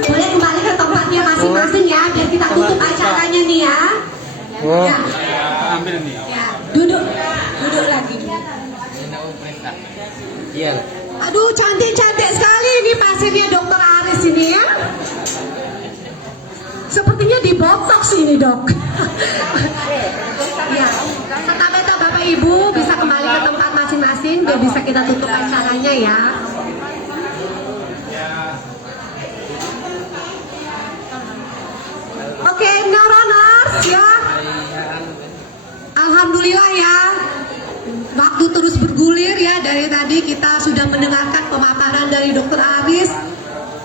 Boleh kembali ke tempatnya masing-masing ya, biar kita tutup acaranya nih ya. Ya. Ambil nih. Ya, duduk lagi. Iya. Aduh, cantik-cantik sekali ini pasiennya Dokter Aris ini ya. Sepertinya dibotox ini dok. Ya, setelah itu Bapak Ibu bisa kembali ke tempat masing-masing, biar bisa kita tutup acaranya ya. Oke, neuroners ya. Alhamdulillah ya. Waktu terus bergulir ya, dari tadi kita sudah mendengarkan pemaparan dari Dokter Aris.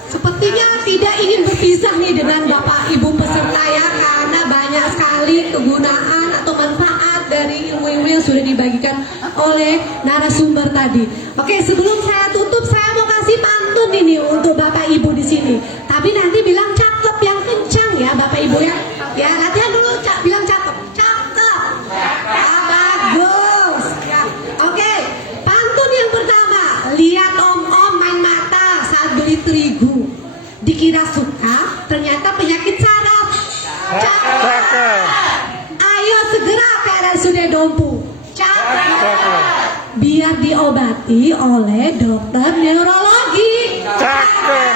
Sepertinya tidak ingin berpisah nih dengan Bapak Ibu peserta ya, karena banyak sekali kegunaan atau manfaat dari ilmu-ilmu yang sudah dibagikan oleh narasumber tadi. Oke, sebelum saya tutup, saya mau kasih pantun ini untuk Bapak Ibu di sini. Tapi nanti bilang cakep yang kencang ya Bapak Ibu ya. Ya, latihan dulu bilang cakep. Cakep. Ah, bagus. Ya. Oke, pantun yang pertama. Lihat om-om main mata saat beli terigu. Dikira suka, ternyata penyakit saraf. Cakep. Ayo segera ke RSUD Dompu. Cakep. Biar diobati oleh dokter neurologi. Cakep.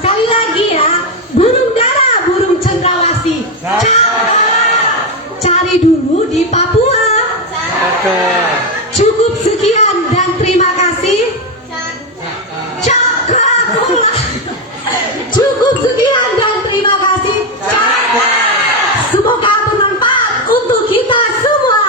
Sekali lagi ya, burung dara, burung cendrawasih. Cakep. Cari dulu di Papua. Cakep. Cukup sekian dan terima kasih. Cakep. Cukup sekian dan terima kasih. Semoga bermanfaat untuk kita semua.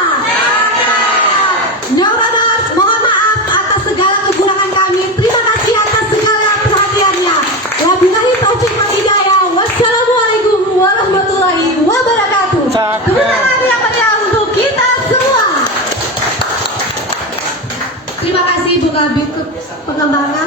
Neuroners, mohon maaf atas segala kekurangan kami. Terima kasih atas segala perhatiannya. Wabillahi taufiq wal hidayah. Wassalamualaikum warahmatullahi wabarakatuh. Tepuk tangan yang meriah untuk kita semua. Terima kasih Bu Kabid pengembangan.